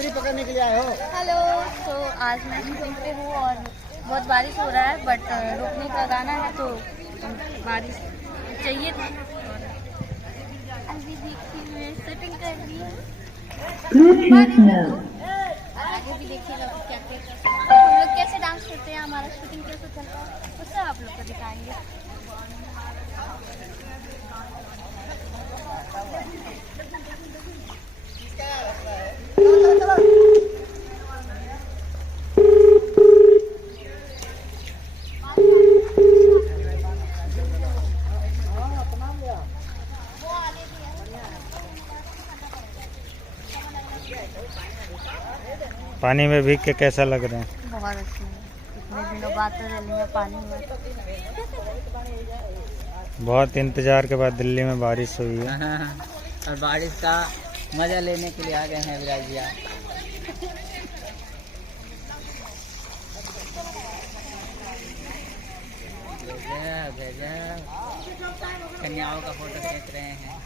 मछली पकड़ने के लिए आए हो? हेलो। तो आज मैं शूटिंग पे हूँ और बहुत बारिश हो रहा है, बट रुकने का गाना है तो बारिश चाहिए था। अभी देखिए मैं शूटिंग कर रही हूँ, आगे भी देखिएगा क्या क्या हम लोग कैसे डांस करते हैं, हमारा शूटिंग कैसे चलता है, उससे आप लोग को दिखाएंगे। पानी में भीग के कैसा लग रहा है? बहुत अच्छी है, इतने दिनों बाद तो दिल्ली में पानी में। बहुत इंतजार के बाद दिल्ली में बारिश हुई है। और बारिश का मजा लेने के लिए आ गए हैं विराज भैया। कन्याओं का फोटो खींच रहे हैं।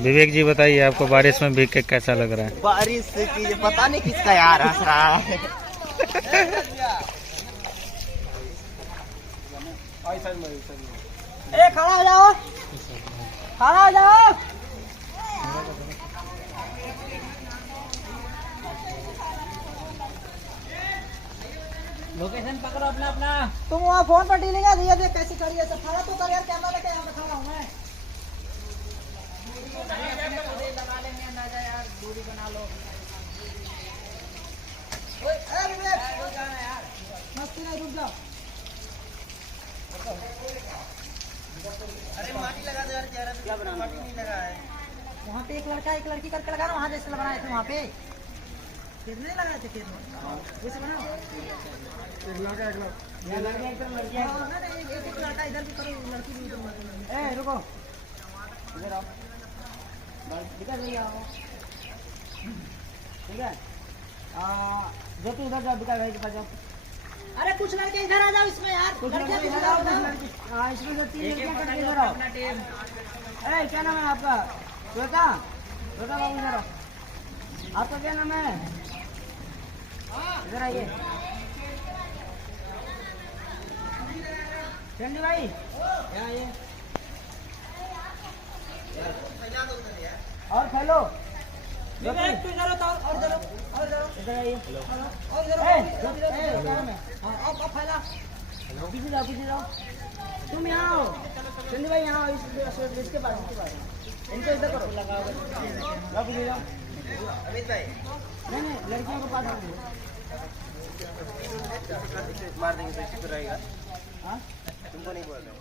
विवेक जी बताइए, आपको बारिश में भीग के कैसा लग रहा है? बारिश की पता नहीं किसका यार हंस रहा है। ए खड़ा हो जाओ, खड़ा हो जाओ। लोकेशन पकड़ो अपना अपना। तुम वहाँ फोन पर डीलिंग दिया देख कैसी करी है, सब खड़ा तो कर यार, कैमरा लेके यहाँ पे खड़ा हूँ मैं। लगा लेंगे अंदाजा यार, दूरी बना लो। मस्ती नहीं, रुक जाओ। अरे माटी लगा दो यार, चेहरा पे क्या बना, माटी नहीं लगा है। वहाँ पे एक लड़का एक लड़की करके लगा ना, वहाँ जैसे बनाए थे वहाँ पे फिर नहीं लगाए थे, फिर वैसे बनाओ। एक लड़का इधर भी करो, लड़की भी इधर। ए रुको, इधर आओ, इधर ले आओ, ठीक है। जो तू इधर जाओ, बिका भाई के पास जाओ। अरे कुछ लड़के इधर आ जाओ इसमें यार, लड़के इधर आओ। हाँ इसमें जो 3 लड़कियां करके इधर आओ। अरे क्या नाम है आपका? श्वेता, श्वेता बाबू इधर आओ। आपका क्या नाम है? इधर आइए। चंडी भाई यहाँ आइए। और फैलो इधर आइए, फैला पीछे जाओ, पीछे जाओ। तुम यहाँ आओ, चंदी भाई यहाँ आओ, इसके पास इनको इधर करो, लगाओ पीछे जाओ। अमित भाई नहीं लड़कियों को पास मार देंगे तो रहेगा। हाँ तुमको नहीं बोल रहे।